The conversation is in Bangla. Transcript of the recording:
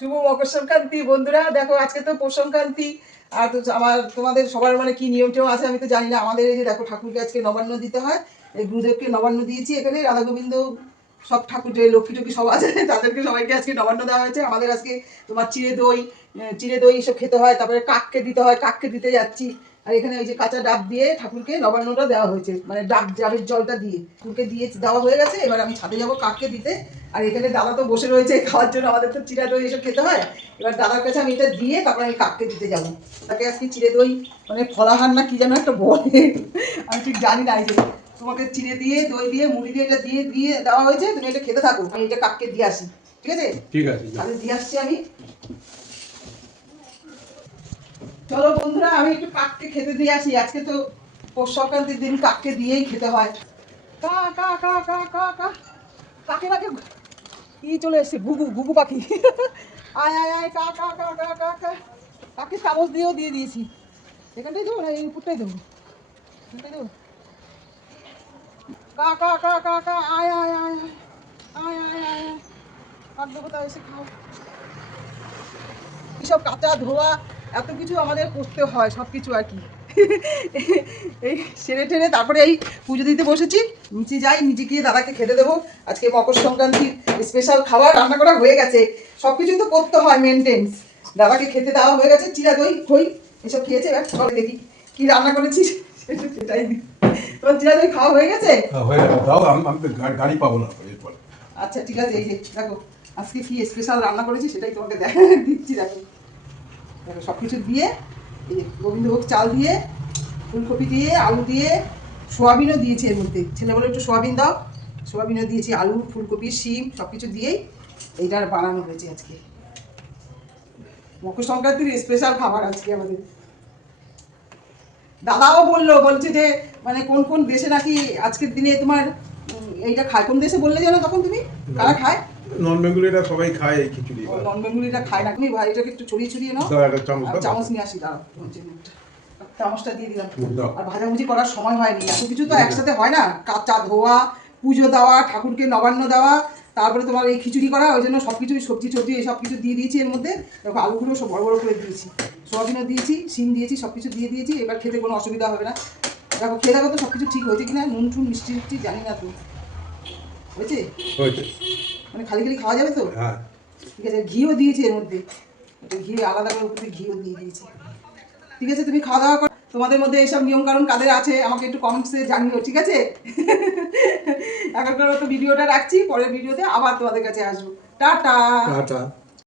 শুভ মকর সংক্রান্তি বন্ধুরা। দেখো আজকে তো পৌষ সংক্রান্তি। আর তো তোমাদের সবার মানে কি নিয়ম টিয়ম আছে আমি তো জানি না। আমাদের এই যে দেখো ঠাকুরকে আজকে নবান্ন দিতে হয়। এই গুরুদেবকে নবান্ন দিয়েছি। এখানে রাধা গোবিন্দ সব ঠাকুর যে লক্ষ্মী টক্ষ্মী সব আছে তাদেরকে সবাইকে আজকে নবান্ন দেওয়া হয়েছে। আমাদের আজকে তোমার চিড়ে দই এসব খেতে হয়। তারপরে কাককে দিতে হয়, কাককে দিতে যাচ্ছি। আর এখানে ওই যে কাঁচা ডাব দিয়ে ঠাকুরকে নবান্নটা দেওয়া হয়েছে, মানে ডাবের জলটা দিয়ে ঠাকুরকে দিয়ে দেওয়া হয়ে গেছে। এবার আমি ছাদে যাবো কাককে দিতে। আর এখানে দাদা তো বসে রয়েছে খাওয়ার জন্য। আমাদের তো চিড়া দই এসব খেতে হয়। এবার দাদার কাছে আমি এটা দিয়ে তারপরে আমি কাককে দিতে যাবো। তাকে আজকে চিড়ে দই মানে ফলাহার না কি যেন একটা বলে, আমি ঠিক জানি না। এই যে তোমাকে চিড়ে দিয়ে দই দিয়ে মুড়ি দিয়ে এটা দিয়ে দিয়ে দেওয়া হয়েছে, তুমি এটা খেতে থাকো, আমি এটা কাককে দিয়ে আসি। ঠিক আছে, ঠিক আছে, তাহলে দিয়ে আসছি আমি। চলো বন্ধুরা, আমি একটু কাককে খেতে দিয়ে আসি। আজকে তো পৌষ সংক্রান্তির দিন কাককে দিয়েই খেতে হয়। কা কা কা কা কা কা কাকে কাকে কি চলে এসছে, ঘুঘু ঘুঘু পাখি। আয় আয় আয় কা কা কা কা কা কা। কাকে চামচ দিয়েও দিয়ে দিয়েছি। এখানটাই দেবো না এই উপরটাই দেবো? এখানটাই দেবো। কা কা কা কা কা আয় আয় আয় আয় আয় আয় আয়। কাক দেবতা এসে খাও। এইসব কাঁচা ধোয়া এত কিছু আমাদের করতে হয়, সব কিছু আর কি। এই সেরে টেরে তারপরে এই পুজো দিতে বসেছি। নিচে যাই, নিচে গিয়ে দাদাকে খেতে দেবো। আজকে মকর সংক্রান্তির স্পেশাল খাবার রান্না করা হয়ে গেছে। সব কিছুই তো করতে হয় মেনটেন্স। দাদাকে খেতে দেওয়া হয়ে গেছে, চিরা দই খই এসব খেয়েছে। এবার চলে দেখি কি রান্না করেছিস সেটাই দিই। তোমার চিরা দই খাওয়া হয়ে গেছে? হয়ে গেল। দাও, আমি তো গাড়ি পাবো না এরপর। আচ্ছা ঠিক আছে, এই যে দেখো আজকে কি স্পেশাল রান্না করেছি সেটাই তোমাকে দিচ্ছি। দেখো দেখো সব কিছু দিয়ে, এই যে গোবিন্দভোগ চাল দিয়ে, ফুলকপি দিয়ে, আলু দিয়ে, সোয়াবিনও দিয়েছি এর মধ্যে। ছেলে বলে একটু সোয়াবিন দাও, সোয়াবিনও দিয়েছি, আলু ফুলকপি শিম সব কিছু দিয়েই এইটার বানানো হয়েছে আজকে। মকর সংক্রান্তির স্পেশাল খাবার আজকে আমাদের। দাদাও বলছে যে মানে কোন কোন দেশে নাকি আজকের দিনে তোমার এইটা খায়। কোন দেশে বললে জানো তখন তুমি? কারা খায়? নন বেঙ্গলিরা সবাই খায় এই খিচুড়ি। নন বেঙ্গলিরা খায় না। তুমি ভাই এটাকে একটু ছড়িয়ে ছড়িয়ে নাও। দাও একটা চামচ দাও। চামচ নিয়ে আসি, দাঁড়াও। চামচটা দিয়ে দিলাম। আর ভাজাভুজি করার সময় হয়নি, এত কিছু তো একসাথে হয় না। কাঁচা ধোয়া, পুজো দেওয়া, ঠাকুরকে নবান্ন দেওয়া, তারপরে তোমার এই খিচুড়ি করা। ওই জন্য সব কিছু সবজি টবজি সব কিছু দিয়ে দিয়েছি এর মধ্যে। দেখো আলুগুলো সব বড় বড় করে দিয়েছি, সোয়াবিনও দিয়েছি, শিম দিয়েছি, সব কিছু দিয়ে দিয়েছি। এবার খেতে কোনো অসুবিধা হবে না। দেখো খেয়ে দেখো তো সব কিছু ঠিক হয়েছে কিনা, নুন টুন মিষ্টি মিষ্টি জানি না তো হয়েছে। মানে খালি খালি খাওয়া যাবে তো? হ্যাঁ ঠিক আছে। ঘিও দিয়েছি এর মধ্যে, ঘি আলাদা করে উপরে ঘিও দিয়ে দিয়েছি। ঠিক আছে, তুমি খাওয়া দাওয়া করো। তোমাদের মধ্যে এইসব নিয়ম কানুন কাদের আছে আমাকে একটু কমেন্টসে জানিও, ঠিক আছে? এখনকার মতো ভিডিওটা রাখছি, পরের ভিডিওতে আবার তোমাদের কাছে আসবো। টাটা। টাটা।